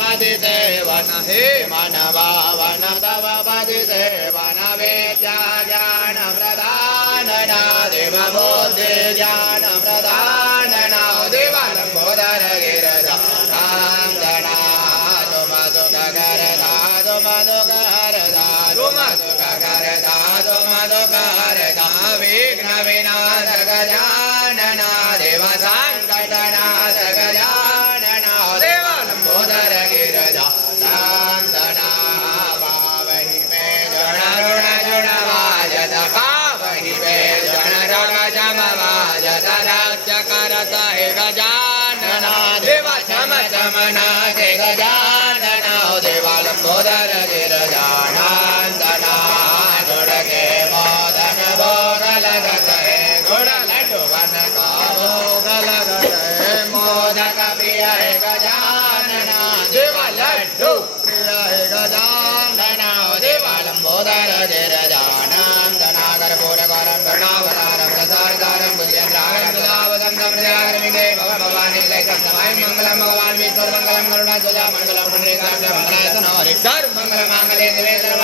पति सेवन हे मनवावन तव पति सेवन विद्या ज्ञान प्रदान देव बुद्धि ज्ञान प्रदान देव लंबोदर गिरजा रामधना तुम दुख करता तुम दुख हरता तुम दुख करता तुम दुख हरता विघ्न विनाशक गजानन देव संकटनाश गजानन देव लंबोदर गिरजा रामधना पावहि मे जन ऋण जुण वाजत पावहि मे जन ऋण जम वाजत राज्य करत हे गजानन देव चम चम नाथे गजानन देव लंबोदर गिरजानंदना जुड़ के मोदन भोग लगत है गुड़ लड्डू वन का भोग लगत है मोदक प्रिय है गजानन देव लड्डू प्रिय है गजानन देव लंबोदर गिरजानंदना कर्पूर गौरम करुणावतारम प्रसारकारम बुद्धियं रागं सदावतं समृद्धागर्मिके भगवान् लैकं समाय मंगलम भगवान् विष्णु मंगलम करुणाध्वजा मंगलम पुण्डरीकाक्ष मंगलायतनो हरि सर्व मंगल मांगल्ये दिवे सर्व